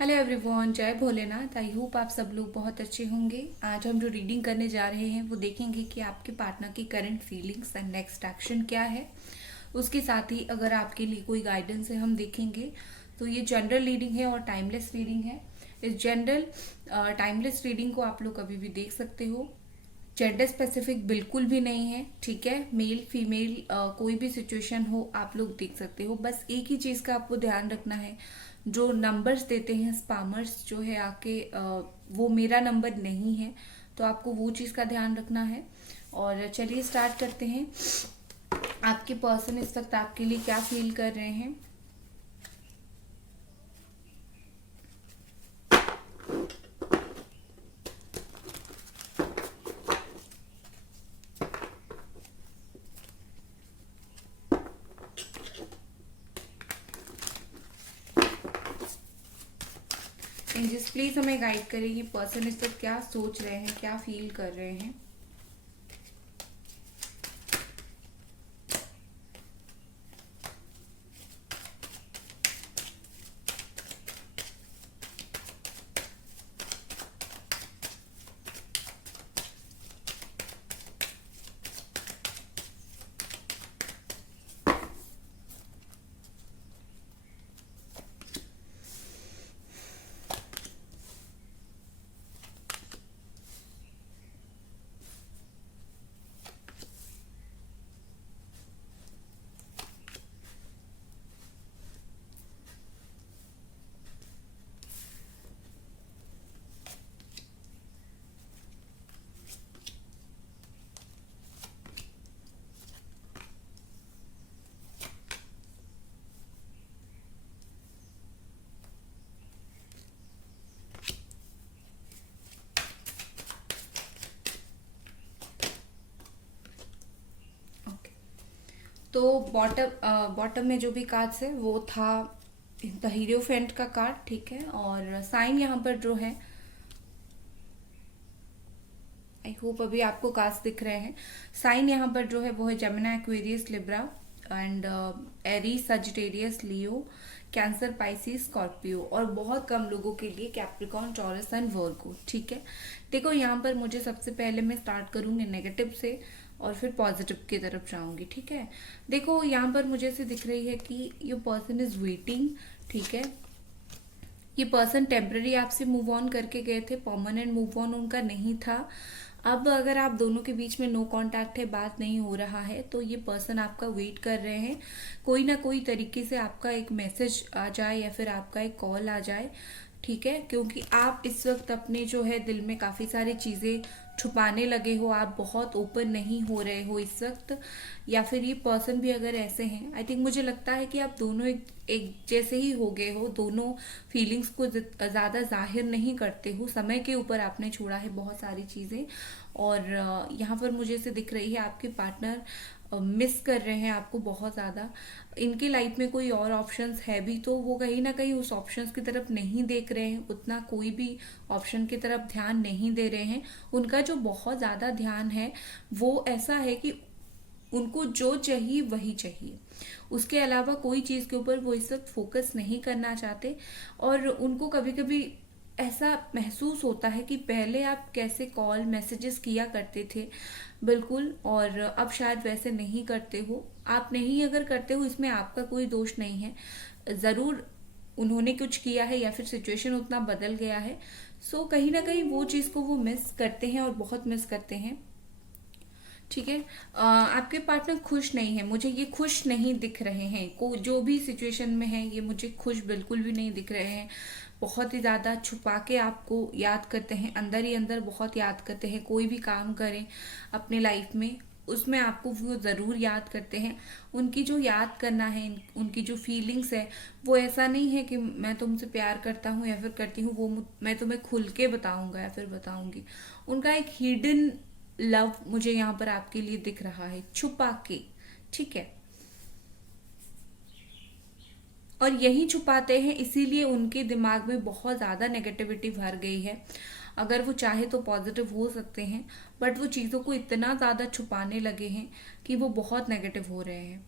Hello everyone, जय Bholenath. I hope आप सब लोग बहुत अच्छे होंगे। आज हम जो रीडिंग करने जा रहे हैं वो देखेंगे कि आपके पार्टनर की current feelings and next action क्या है। उसके साथ ही अगर आपके लिए कोई गाइडेंस है हम देखेंगे। तो ये जनरल रीडिंग है और टाइमलेस रीडिंग है। इस जनरल टाइमलेस रीडिंग को आप लोग कभी भी देख सकते हो। जेंडर स्पेसिफिक बिल्कुल भी नहीं है, ठीक है। मेल फीमेल कोई भी सिचुएशन हो आप लोग देख सकते हो। बस एक ही चीज का आपको ध्यान रखना है, जो नंबर्स देते हैं स्पामर्स जो है आके वो मेरा नंबर नहीं है, तो आपको वो चीज का ध्यान रखना है। और चलिए स्टार्ट करते हैं। आपके पर्सन इस वक्त आपके लिए क्या फील कर रहे हैं। एंजल्स प्लीज हमें गाइड करें कि पर्सन इस वक्त क्या सोच रहे हैं, क्या फील कर रहे हैं। ओके, तो बॉटम में जो भी कार्ड्स है वो था द हीरोफेंट का कार्ड, ठीक है। और साइन यहाँ पर जो है, आई होप अभी आपको कार्ड्स दिख रहे हैं। साइन यहाँ पर जो है वो है Gemini, Aquarius, Libra and Aries, Sagittarius, Leo, cancer, Pisces, Scorpio और बहुत कम लोगों के लिए कैप्रिकॉर्न, टॉरस एंड वर्गो, ठीक है। देखो यहाँ पर मुझे सबसे पहले मैं स्टार्ट करूंगी नेगेटिव से और फिर पॉजिटिव की तरफ जाऊंगी, ठीक है। देखो यहाँ पर मुझे ऐसे दिख रही है कि योर पर्सन इज वेटिंग, ठीक है। ये पर्सन टेम्पररी आपसे मूव ऑन करके गए थे, परमानेंट मूव ऑन उनका नहीं था। अब अगर आप दोनों के बीच में नो कांटेक्ट है, बात नहीं हो रहा है, तो ये पर्सन आपका वेट कर रहे हैं। कोई ना कोई तरीके से आपका एक मैसेज आ जाए या फिर आपका एक कॉल आ जाए, ठीक है। क्योंकि आप इस वक्त अपने जो है दिल में काफी सारी चीजें छुपाने लगे हो, आप बहुत ओपन नहीं हो रहे हो इस वक्त। या फिर ये पर्सन भी अगर ऐसे हैं, आई थिंक मुझे लगता है कि आप दोनों एक जैसे ही हो गए हो, दोनों फीलिंग्स को ज्यादा जाहिर नहीं करते हो। समय के ऊपर आपने छोड़ा है बहुत सारी चीजें। और यहाँ पर मुझे से दिख रही है आपके पार्टनर मिस कर रहे हैं आपको बहुत ज्यादा। इनकी लाइफ में कोई और ऑप्शंस है भी तो वो कहीं ना कहीं उस ऑप्शंस की तरफ नहीं देख रहे हैं, उतना कोई भी ऑप्शन की तरफ ध्यान नहीं दे रहे हैं। उनका जो बहुत ज्यादा ध्यान है वो ऐसा है कि उनको जो चाहिए वही चाहिए, उसके अलावा कोई चीज के ऊपर वो इस वक्त फोकस नहीं करना चाहते। और उनको कभी कभी ऐसा महसूस होता है कि पहले आप कैसे कॉल मैसेजेस किया करते थे, बिल्कुल, और अब शायद वैसे नहीं करते हो। आप नहीं अगर करते हो इसमें आपका कोई दोष नहीं है, जरूर उन्होंने कुछ किया है या फिर सिचुएशन उतना बदल गया है। सो कहीं ना कहीं वो चीज को वो मिस करते हैं और बहुत मिस करते हैं, ठीक है। आपके पार्टनर खुश नहीं है, मुझे ये खुश नहीं दिख रहे हैं। को जो भी सिचुएशन में है ये मुझे खुश बिल्कुल भी नहीं दिख रहे हैं। बहुत ही ज्यादा छुपा के आपको याद करते हैं, अंदर ही अंदर बहुत याद करते हैं। कोई भी काम करें अपने लाइफ में उसमें आपको वो जरूर याद करते हैं। उनकी जो याद करना है, उनकी जो फीलिंग्स है, वो ऐसा नहीं है कि मैं तुमसे प्यार करता हूँ या फिर करती हूँ वो मैं तुम्हें खुल के बताऊंगा या फिर बताऊंगी। उनका एक हिडन लव मुझे यहाँ पर आपके लिए दिख रहा है, छुपा के, ठीक है। और यही छुपाते हैं, इसीलिए उनके दिमाग में बहुत ज्यादा नेगेटिविटी भर गई है। अगर वो चाहे तो पॉजिटिव हो सकते हैं, बट वो चीजों को इतना ज्यादा छुपाने लगे हैं कि वो बहुत नेगेटिव हो रहे हैं।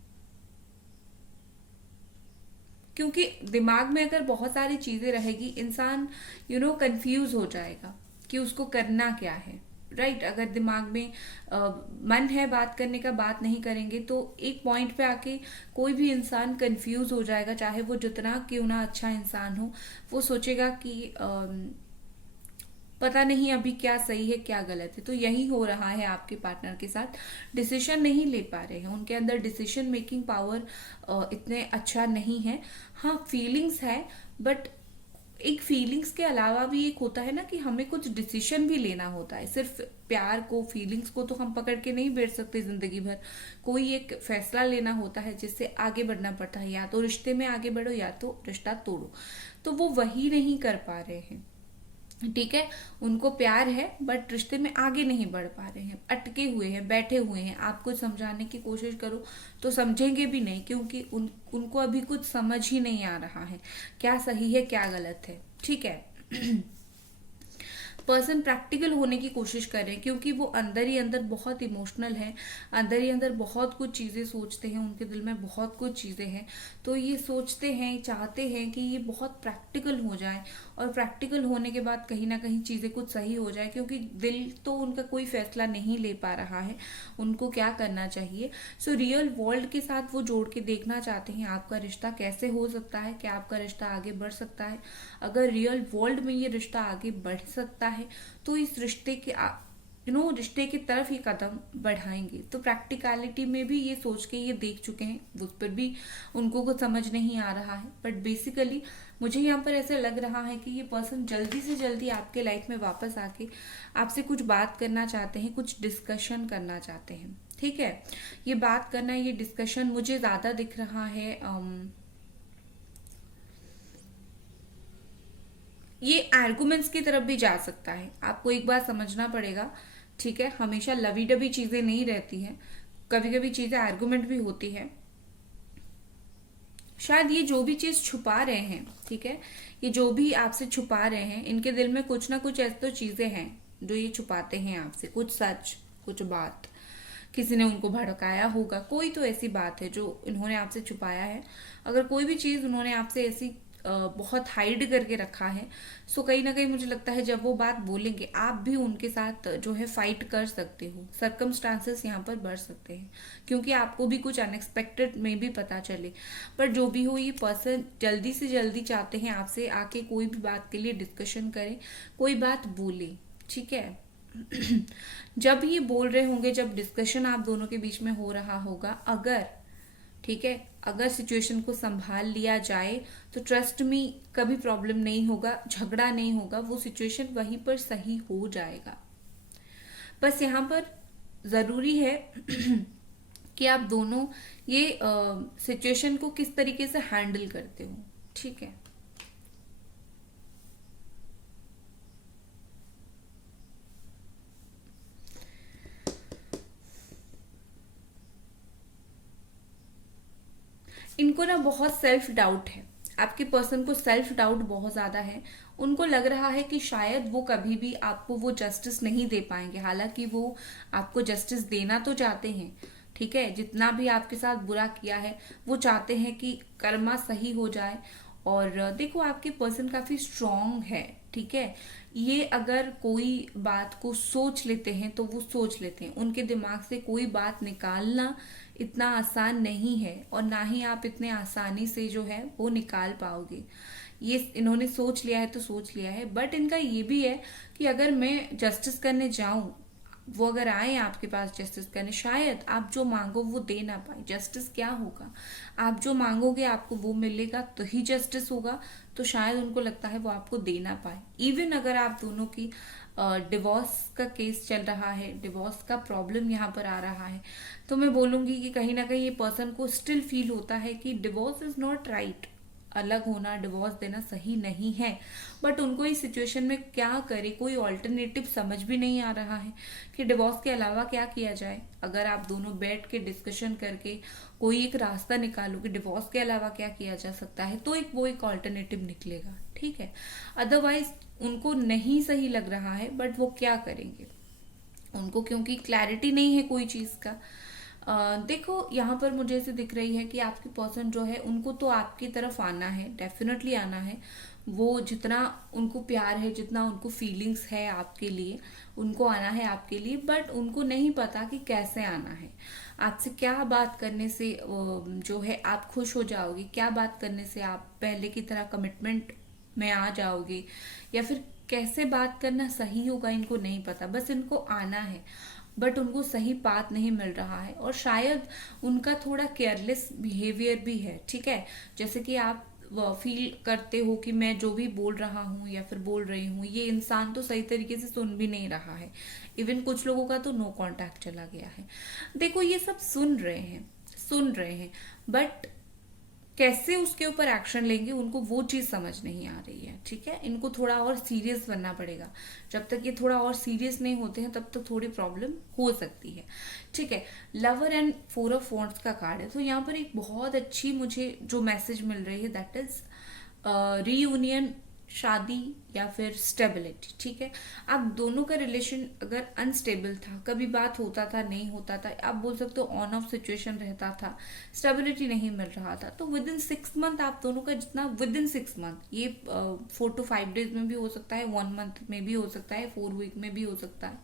क्योंकि दिमाग में अगर बहुत सारी चीजें रहेगी, इंसान कंफ्यूज हो जाएगा कि उसको करना क्या है। राइट अगर दिमाग में मन है बात करने का, बात नहीं करेंगे तो एक पॉइंट पे आके कोई भी इंसान कंफ्यूज हो जाएगा, चाहे वो जितना क्यों ना अच्छा इंसान हो। वो सोचेगा कि पता नहीं अभी क्या सही है क्या गलत है। तो यही हो रहा है आपके पार्टनर के साथ, डिसीजन नहीं ले पा रहे हैं, उनके अंदर डिसीजन मेकिंग पावर इतने अच्छा नहीं है। हाँ फीलिंग्स है, बट एक फीलिंग्स के अलावा भी एक होता है ना कि हमें कुछ डिसीजन भी लेना होता है। सिर्फ प्यार को, फीलिंग्स को तो हम पकड़ के नहीं बैठ सकते जिंदगी भर। कोई एक फैसला लेना होता है जिससे आगे बढ़ना पड़ता है, या तो रिश्ते में आगे बढ़ो या तो रिश्ता तोड़ो। तो वो वही नहीं कर पा रहे हैं। ठीक है, उनको प्यार है बट रिश्ते में आगे नहीं बढ़ पा रहे हैं, अटके हुए हैं, बैठे हुए हैं। आप कुछ समझाने की कोशिश करो तो समझेंगे भी नहीं, क्योंकि उनको अभी कुछ समझ ही नहीं आ रहा है क्या सही है क्या गलत है। ठीक है। पर्सन प्रैक्टिकल होने की कोशिश करें, क्योंकि वो अंदर ही अंदर बहुत इमोशनल है, अंदर ही अंदर बहुत कुछ चीज़ें सोचते हैं, उनके दिल में बहुत कुछ चीज़ें हैं। तो ये सोचते हैं, चाहते हैं कि ये बहुत प्रैक्टिकल हो जाए, और प्रैक्टिकल होने के बाद कहीं ना कहीं चीज़ें कुछ सही हो जाए, क्योंकि दिल तो उनका कोई फैसला नहीं ले पा रहा है उनको क्या करना चाहिए। सो रियल वर्ल्ड के साथ वो जोड़ के देखना चाहते हैं आपका रिश्ता कैसे हो सकता है, क्या आपका रिश्ता आगे बढ़ सकता है। अगर रियल वर्ल्ड में ये रिश्ता आगे बढ़ सकता है तो इस रिश्ते के रिश्ते की तरफ ही कदम बढ़ाएंगे। तो प्रैक्टिकलिटी में भी ये सोच के ये देख चुके हैं, उस पर भी उनको कुछ समझ नहीं आ रहा है। बट बेसिकली मुझे यहाँ पर ऐसा लग रहा है कि ये पर्सन जल्दी से जल्दी आपके लाइफ में वापस आके आपसे कुछ बात करना चाहते हैं, कुछ डिस्कशन करना चाहते हैं। ठीक है, ये बात करना, ये डिस्कशन मुझे ज्यादा दिख रहा है ये आर्गुमेंट्स की तरफ भी जा सकता है। आपको एक बात समझना पड़ेगा, ठीक है, हमेशा लवी डबी चीजें नहीं रहती हैं, कभी कभी चीजें आर्गुमेंट भी होती है। शायद ये जो भी चीज छुपा रहे हैं, ठीक है, ये जो भी आपसे छुपा रहे हैं, इनके दिल में कुछ ना कुछ ऐसी तो चीजें हैं जो ये छुपाते हैं आपसे, कुछ सच, कुछ बात, किसी ने उनको भड़काया होगा, कोई तो ऐसी बात है जो इन्होंने आपसे छुपाया है। अगर कोई भी चीज उन्होंने आपसे ऐसी बहुत हाइड करके रखा है, सो कहीं ना कहीं मुझे लगता है जब वो बात बोलेंगे आप भी उनके साथ जो है फाइट कर सकते हो, सरकमस्टांसेस यहाँ पर बढ़ सकते हैं, क्योंकि आपको भी कुछ अनएक्सपेक्टेड में भी पता चले। पर जो भी हो, ये पर्सन जल्दी से जल्दी चाहते हैं आपसे आके कोई भी बात के लिए डिस्कशन करें, कोई बात बोले। ठीक है। जब ये बोल रहे होंगे, जब डिस्कशन आप दोनों के बीच में हो रहा होगा, अगर ठीक है, अगर सिचुएशन को संभाल लिया जाए तो ट्रस्ट मी कभी प्रॉब्लम नहीं होगा, झगड़ा नहीं होगा, वो सिचुएशन वहीं पर सही हो जाएगा। बस यहाँ पर जरूरी है कि आप दोनों ये सिचुएशन को किस तरीके से हैंडल करते हो। ठीक है। इनको ना बहुत सेल्फ डाउट है, आपके पर्सन को सेल्फ डाउट बहुत ज्यादा है। उनको लग रहा है कि शायद वो कभी भी आपको वो जस्टिस नहीं दे पाएंगे, हालांकि वो आपको जस्टिस देना तो चाहते हैं। ठीक है, जितना भी आपके साथ बुरा किया है वो चाहते हैं कि कर्मा सही हो जाए। और देखो, आपके पर्सन काफी स्ट्रांग है। ठीक है, ये अगर कोई बात को सोच लेते हैं तो वो सोच लेते हैं, उनके दिमाग से कोई बात निकालना इतना आसान नहीं है, और ना ही आप इतने आसानी से जो है वो निकाल पाओगे। ये इन्होंने सोच लिया है तो सोच लिया है। बट इनका ये भी है कि अगर मैं जस्टिस करने जाऊं, वो अगर आए आपके पास जस्टिस करने, शायद आप जो मांगो वो दे ना पाए। जस्टिस क्या होगा, आप जो मांगोगे आपको वो मिलेगा तो ही जस्टिस होगा। तो शायद उनको लगता है वो आपको दे ना पाए। इवन अगर आप दोनों की डिवोर्स का केस चल रहा है, डिवोर्स का प्रॉब्लम यहाँ पर आ रहा है, तो मैं बोलूंगी कि कहीं ना कहीं ये पर्सन को स्टिल फील होता है कि डिवोर्स इज नॉट राइट, अलग होना, डिवोर्स देना सही नहीं है। बट उनको इस सिचुएशन में क्या करे, कोई ऑल्टरनेटिव समझ भी नहीं आ रहा है कि डिवोर्स के अलावा क्या किया जाए। अगर आप दोनों बैठ के डिस्कशन करके कोई एक रास्ता निकालो कि डिवोर्स के अलावा क्या किया जा सकता है, तो वो एक ऑल्टरनेटिव निकलेगा। ठीक है, अदरवाइज उनको नहीं सही लग रहा है, बट वो क्या करेंगे, उनको क्योंकि क्लैरिटी नहीं है कोई चीज का। देखो यहाँ पर मुझे ऐसे दिख रही है कि आपकी पर्सन जो है उनको तो आपकी तरफ आना है, डेफिनेटली आना है। वो जितना उनको प्यार है, जितना उनको फीलिंग्स है आपके लिए, उनको आना है आपके लिए, बट उनको नहीं पता कि कैसे आना है। आपसे क्या बात करने से जो है आप खुश हो जाओगे, क्या बात करने से आप पहले की तरह कमिटमेंट में आ जाओगे, या फिर कैसे बात करना सही होगा, इनको नहीं पता। बस इनको आना है, बट उनको सही पाथ नहीं मिल रहा है, और शायद उनका थोड़ा केयरलेस बिहेवियर भी है। ठीक है, जैसे कि आप फील करते हो कि मैं जो भी बोल रहा हूँ या फिर बोल रही हूँ, ये इंसान तो सही तरीके से सुन भी नहीं रहा है। इवन कुछ लोगों का तो नो कांटेक्ट चला गया है। देखो ये सब सुन रहे हैं, बट कैसे उसके ऊपर एक्शन लेंगे, उनको वो चीज समझ नहीं आ रही है। ठीक है, इनको थोड़ा और सीरियस बनना पड़ेगा। जब तक ये थोड़ा और सीरियस नहीं होते हैं तब तक थोड़ी प्रॉब्लम हो सकती है। ठीक है, लवर एंड 4 ऑफ वॉन्ड्स का कार्ड है, तो यहाँ पर एक बहुत अच्छी मुझे जो मैसेज मिल रही है, दैट इज रीयूनियन, शादी या फिर स्टेबिलिटी। ठीक है, आप दोनों का रिलेशन अगर अनस्टेबल था, कभी बात होता था नहीं होता था, आप बोल सकते हो ऑन ऑफ सिचुएशन रहता था, स्टेबिलिटी नहीं मिल रहा था, तो विद इन 6 मंथ आप दोनों का जितना, विद इन 6 मंथ, ये 4 to 5 days में भी हो सकता है, 1 month में भी हो सकता है, 4 week में भी हो सकता है।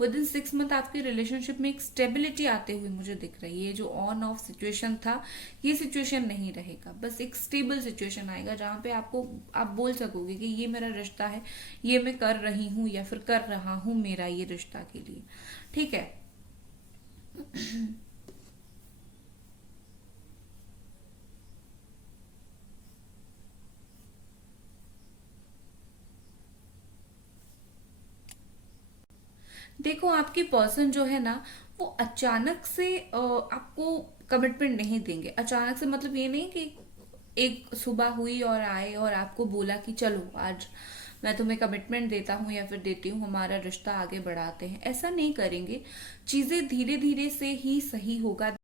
विद इन 6 मंथ आपके रिलेशनशिप में एक स्टेबिलिटी आते हुए मुझे दिख रही है। जो ऑन ऑफ सिचुएशन था, ये सिचुएशन नहीं रहेगा, बस एक स्टेबल सिचुएशन आएगा जहाँ पे आप बोल सकोगे कि ये मेरा रिश्ता है, ये मैं कर रही हूँ या फिर कर रहा हूँ मेरा ये रिश्ता के लिए। ठीक है, देखो आपकी पर्सन जो है ना, वो अचानक से आपको कमिटमेंट नहीं देंगे। अचानक से मतलब ये नहीं कि एक सुबह हुई और आए और आपको बोला कि चलो आज मैं तुम्हें कमिटमेंट देता हूँ या फिर देती हूँ, हमारा रिश्ता आगे बढ़ाते हैं, ऐसा नहीं करेंगे। चीजें धीरे धीरे से ही सही होगा।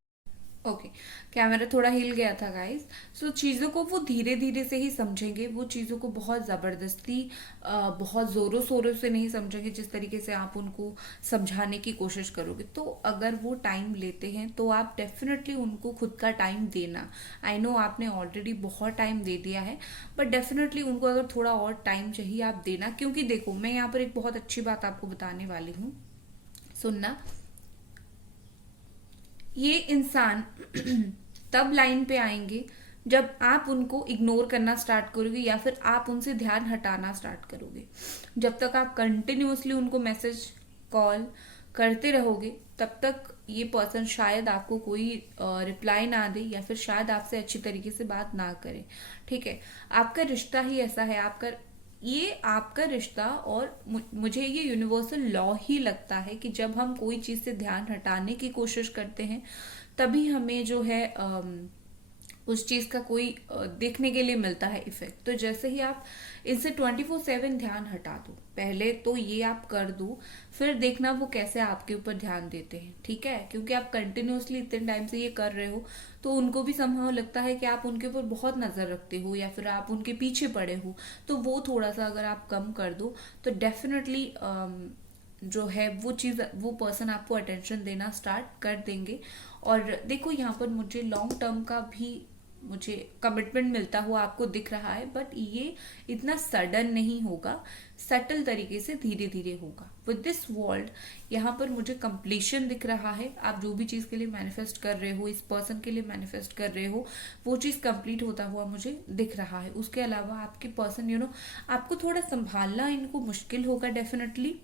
ओके, कैमरा थोड़ा हिल गया था गाइस। सो चीज़ों को वो धीरे धीरे से ही समझेंगे, वो चीज़ों को बहुत ज़बरदस्ती बहुत ज़ोरों शोरों से नहीं समझेंगे, जिस तरीके से आप उनको समझाने की कोशिश करोगे। तो अगर वो टाइम लेते हैं तो आप डेफिनेटली उनको खुद का टाइम देना। आई नो आपने ऑलरेडी बहुत टाइम दे दिया है, बट डेफिनेटली उनको अगर थोड़ा और टाइम चाहिए आप देना। क्योंकि देखो मैं यहाँ पर एक बहुत अच्छी बात आपको बताने वाली हूँ, सुनना। ये इंसान तब लाइन पे आएंगे जब आप उनको इग्नोर करना स्टार्ट करोगे या फिर आप उनसे ध्यान हटाना स्टार्ट करोगे। जब तक आप कंटिन्यूअसली उनको मैसेज, कॉल करते रहोगे, तब तक ये पर्सन शायद आपको कोई रिप्लाई ना दे या फिर शायद आपसे अच्छी तरीके से बात ना करे। ठीक है, आपका रिश्ता ही ऐसा है, आपका रिश्ता। और मुझे ये यूनिवर्सल लॉ ही लगता है कि जब हम कोई चीज से ध्यान हटाने की कोशिश करते हैं, तभी हमें जो है उस चीज का कोई देखने के लिए मिलता है इफेक्ट। तो जैसे ही आप इनसे 24/7 ध्यान हटा दो, पहले तो ये आप कर दो, फिर देखना वो कैसे आपके ऊपर ध्यान देते हैं। ठीक है, क्योंकि आप कंटिन्यूअसली इतने टाइम से ये कर रहे हो, तो उनको भी संभव लगता है कि आप उनके ऊपर बहुत नजर रखते हो या फिर आप उनके पीछे पड़े हो। तो वो थोड़ा सा अगर आप कम कर दो तो डेफिनेटली जो है वो चीज, वो पर्सन आपको अटेंशन देना स्टार्ट कर देंगे। और देखो यहाँ पर मुझे लॉन्ग टर्म का भी मुझे कमिटमेंट मिलता हुआ आपको दिख रहा है, बट ये इतना सडन नहीं होगा, सटल तरीके से धीरे धीरे होगा। विद दिस वर्ल्ड यहाँ पर मुझे कंप्लीशन दिख रहा है। आप जो भी चीज के लिए मैनिफेस्ट कर रहे हो, इस पर्सन के लिए मैनिफेस्ट कर रहे हो, वो चीज कंप्लीट होता हुआ मुझे दिख रहा है। उसके अलावा आपके पर्सन आपको थोड़ा संभालना इनको मुश्किल होगा डेफिनेटली,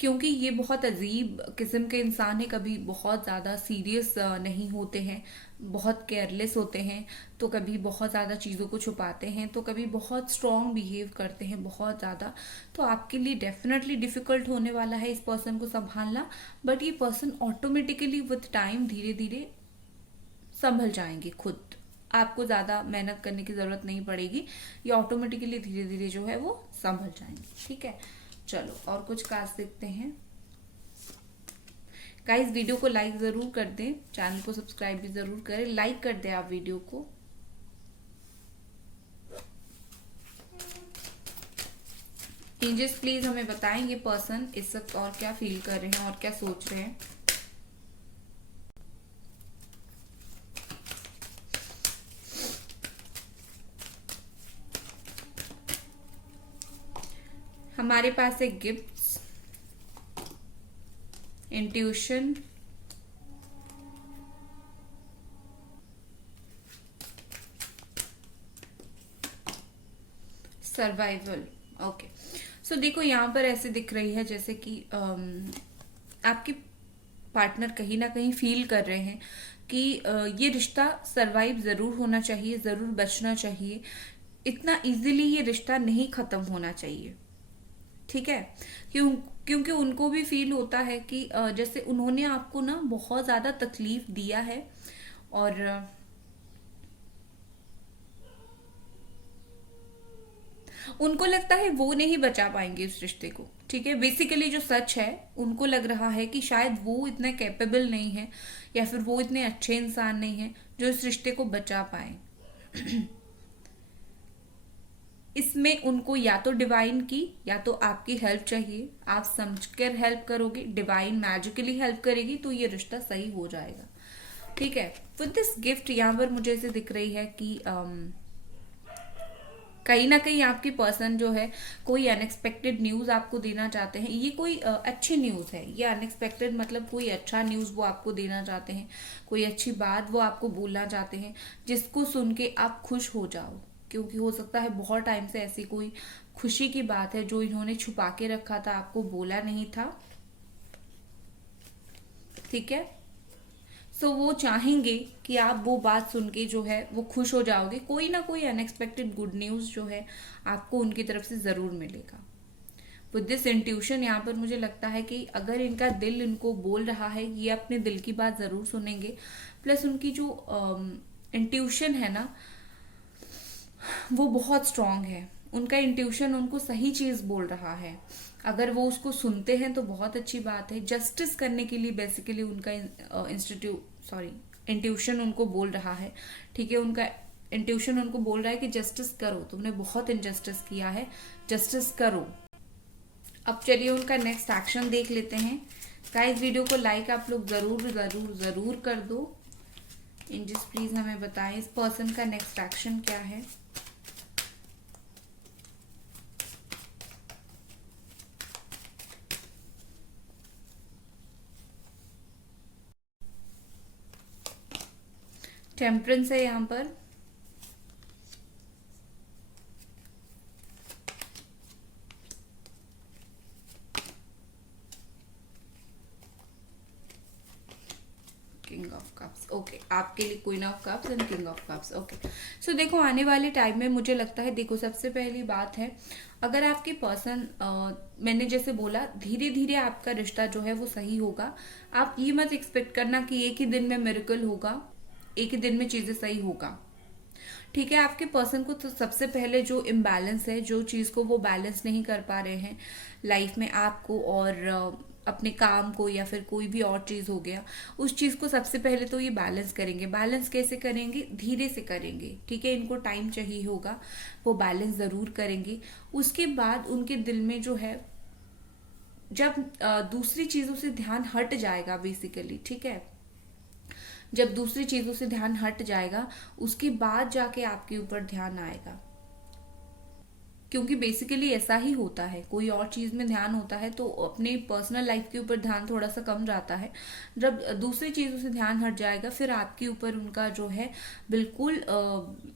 क्योंकि ये बहुत अजीब किस्म के इंसान है। कभी बहुत ज़्यादा सीरियस नहीं होते हैं, बहुत केयरलेस होते हैं, तो कभी बहुत ज़्यादा चीज़ों को छुपाते हैं, तो कभी बहुत स्ट्रांग बिहेव करते हैं बहुत ज़्यादा। तो आपके लिए डेफिनेटली डिफिकल्ट होने वाला है इस पर्सन को संभालना, बट ये पर्सन ऑटोमेटिकली विथ टाइम धीरे धीरे संभल जाएंगे खुद। आपको ज़्यादा मेहनत करने की ज़रूरत नहीं पड़ेगी, ये ऑटोमेटिकली धीरे धीरे जो है वो संभल जाएंगे। ठीक है, चलो और कुछ कार्ड्स देखते हैं। गाइस वीडियो को लाइक जरूर कर दें, चैनल को सब्सक्राइब भी जरूर करें, लाइक कर दें आप वीडियो को। एंजल्स प्लीज हमें बताएं ये पर्सन इस वक्त और क्या फील कर रहे हैं और क्या सोच रहे हैं। हमारे पास है gifts, intuition, survival. Okay, so देखो यहाँ पर ऐसे दिख रही है जैसे कि आपकी पार्टनर कहीं ना कहीं फील कर रहे हैं कि ये रिश्ता सरवाइव जरूर होना चाहिए, जरूर बचना चाहिए, इतना इजीली ये रिश्ता नहीं खत्म होना चाहिए। ठीक है, क्योंकि उनको भी फील होता है कि जैसे उन्होंने आपको ना बहुत ज्यादा तकलीफ दिया है, और उनको लगता है वो नहीं बचा पाएंगे उस रिश्ते को। ठीक है, बेसिकली जो सच है, उनको लग रहा है कि शायद वो इतने कैपेबल नहीं है, या फिर वो इतने अच्छे इंसान नहीं है जो इस रिश्ते को बचा पाए। इसमें उनको या तो डिवाइन की या तो आपकी हेल्प चाहिए। आप समझकर हेल्प करोगे, डिवाइन मैजिकली हेल्प करेगी, तो ये रिश्ता सही हो जाएगा। ठीक है, विद दिस गिफ्ट यहाँ पर मुझे ऐसे दिख रही है कि कहीं ना कहीं आपकी पर्सन जो है कोई अनएक्सपेक्टेड न्यूज आपको देना चाहते हैं। ये कोई अच्छी न्यूज है, ये अनएक्सपेक्टेड मतलब कोई अच्छा न्यूज वो आपको देना चाहते हैं, कोई अच्छी बात वो आपको बोलना चाहते हैं जिसको सुन के आप खुश हो जाओ। क्योंकि हो सकता है बहुत टाइम से ऐसी कोई खुशी की बात है जो इन्होंने छुपा के रखा था, आपको बोला नहीं था। ठीक है, सो वो चाहेंगे कि आप वो बात सुन के जो है वो खुश हो जाओगे। कोई ना कोई अनएक्सपेक्टेड गुड न्यूज जो है आपको उनकी तरफ से जरूर मिलेगा। विद दिस इंट्यूशन यहाँ पर मुझे लगता है कि अगर इनका दिल इनको बोल रहा है, ये अपने दिल की बात जरूर सुनेंगे। प्लस उनकी जो इंट्यूशन है ना, वो बहुत स्ट्रांग है। उनका इंट्यूशन उनको सही चीज बोल रहा है। अगर वो उसको सुनते हैं तो बहुत अच्छी बात है। जस्टिस करने के लिए बेसिकली उनका इंट्यूशन उनको बोल रहा है। ठीक है, उनका इंट्यूशन उनको बोल रहा है कि जस्टिस करो, तुमने बहुत इनजस्टिस किया है, जस्टिस करो। अब चलिए उनका नेक्स्ट एक्शन देख लेते हैं। गाइस, वीडियो को लाइक आप लोग जरूर जरूर जरूर कर दो। एंजल्स प्लीज हमें बताएं इस पर्सन का नेक्स्ट एक्शन क्या है। टेम्परेंस है यहाँ पर, किंग ऑफ कप्स। ओके, आपके लिए queen of cups and king of cups. Okay, so देखो आने वाले टाइम में मुझे लगता है, देखो सबसे पहली बात है, अगर आपकी पर्सन मैंने जैसे बोला धीरे धीरे आपका रिश्ता जो है वो सही होगा। आप ये मत एक्सपेक्ट करना कि एक ही दिन में मिरेकल होगा, एक ही दिन में चीजें सही होगा। ठीक है, आपके पर्सन को तो सबसे पहले जो इम्बैलेंस है, जो चीज को वो बैलेंस नहीं कर पा रहे हैं लाइफ में, आपको और अपने काम को या फिर कोई भी और चीज हो गया, उस चीज को सबसे पहले तो ये बैलेंस करेंगे। बैलेंस कैसे करेंगे? धीरे से करेंगे। ठीक है, इनको टाइम चाहिए होगा, वो बैलेंस जरूर करेंगे। उसके बाद उनके दिल में जो है, जब दूसरी चीजों से ध्यान हट जाएगा बेसिकली, ठीक है, जब दूसरी चीजों से ध्यान हट जाएगा उसके बाद जाके आपके ऊपर ध्यान आएगा। क्योंकि बेसिकली ऐसा ही होता है, कोई और चीज में ध्यान होता है तो अपने पर्सनल लाइफ के ऊपर ध्यान थोड़ा सा कम जाता है। जब दूसरी चीजों से ध्यान हट जाएगा फिर आपके ऊपर उनका जो है बिल्कुल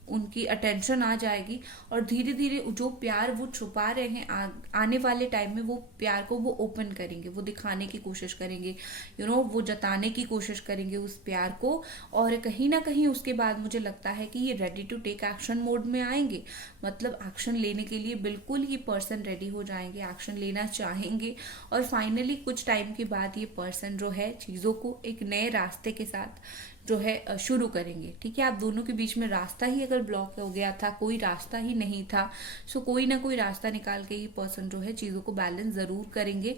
उनकी अटेंशन आ जाएगी, और धीरे धीरे जो प्यार वो छुपा रहे हैं आने वाले टाइम में वो प्यार को वो ओपन करेंगे, वो दिखाने की कोशिश करेंगे, वो जताने की कोशिश करेंगे उस प्यार को। और कहीं ना कहीं उसके बाद मुझे लगता है कि ये ready to take action mode में आएंगे। मतलब एक्शन लेने के लिए बिल्कुल ये पर्सन रेडी हो जाएंगे, एक्शन लेना चाहेंगे। और फाइनली कुछ टाइम के बाद ये पर्सन जो है चीजों को एक नए रास्ते के साथ जो है शुरू करेंगे। ठीक है, आप दोनों के बीच में रास्ता ही अगर ब्लॉक हो गया था, कोई रास्ता ही नहीं था, सो कोई ना कोई रास्ता निकाल के ये पर्सन जो है चीजों को बैलेंस जरूर करेंगे।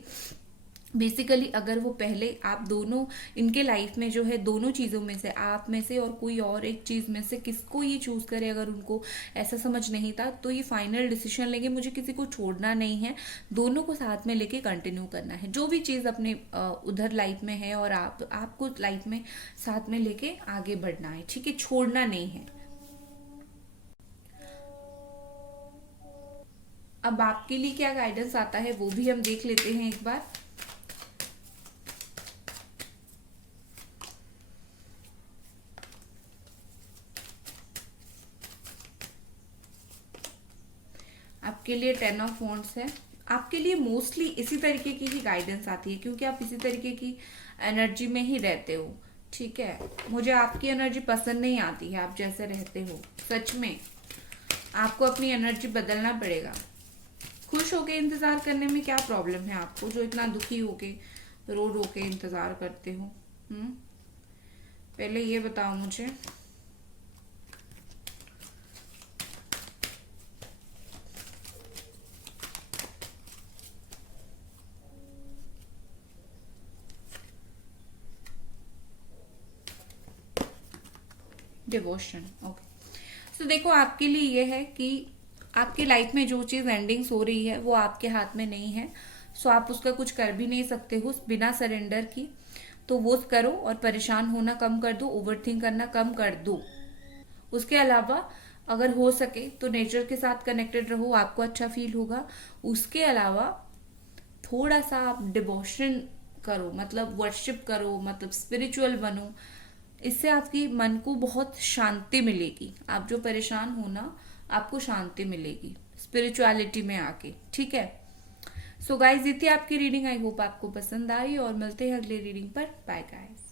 बेसिकली अगर वो पहले आप दोनों इनके लाइफ में जो है दोनों चीजों में से, आप में से और कोई और एक चीज में से किसको ये चूज करे, अगर उनको ऐसा समझ नहीं था तो ये फाइनल डिसीजन लेंगे, मुझे किसी को छोड़ना नहीं है, दोनों को साथ में लेके कंटिन्यू करना है जो भी चीज अपने उधर लाइफ में है, और आपको लाइफ में साथ में लेके आगे बढ़ना है। ठीक है, छोड़ना नहीं है। अब आपके लिए क्या गाइडेंस आता है वो भी हम देख लेते हैं एक बार। आपके लिए 10 ऑफ वॉन्ड्स है। आपके लिए मोस्टली इसी तरीके की ही गाइडेंस आती है, क्योंकि आप इसी तरीके की एनर्जी में ही रहते हो। ठीक है, मुझे आपकी एनर्जी पसंद नहीं आती है, आप जैसे रहते हो। सच में आपको अपनी एनर्जी बदलना पड़ेगा। खुश होके इंतजार करने में क्या प्रॉब्लम है आपको, जो इतना दुखी होके रो रो के इंतजार करते हो? पहले ये बताओ मुझे। Devotion, okay. सो देखो, आपके लिए ये है कि आपकी लाइफ में जो चीज़ एंडिंग्स हो रही है वो आपके हाथ में नहीं है। सो आप उसका कुछ कर भी नहीं सकते हो बिना सरेंडर की। तो वो करो और परेशान होना कम कर दो, ओवरथिंक करना कम कर दो। उसके अलावा अगर हो सके तो नेचर के साथ कनेक्टेड रहो, आपको अच्छा फील होगा। उसके अलावा थोड़ा सा आप डिवोशन करो, मतलब वर्शिप करो, मतलब स्पिरिचुअल बनो। इससे आपकी मन को बहुत शांति मिलेगी। आप जो परेशान हो ना, आपको शांति मिलेगी स्पिरिचुअलिटी में आके। ठीक है। सो गाइस, ये थी आपकी रीडिंग। आई होप आपको पसंद आई और मिलते हैं अगले रीडिंग पर। Bye guys.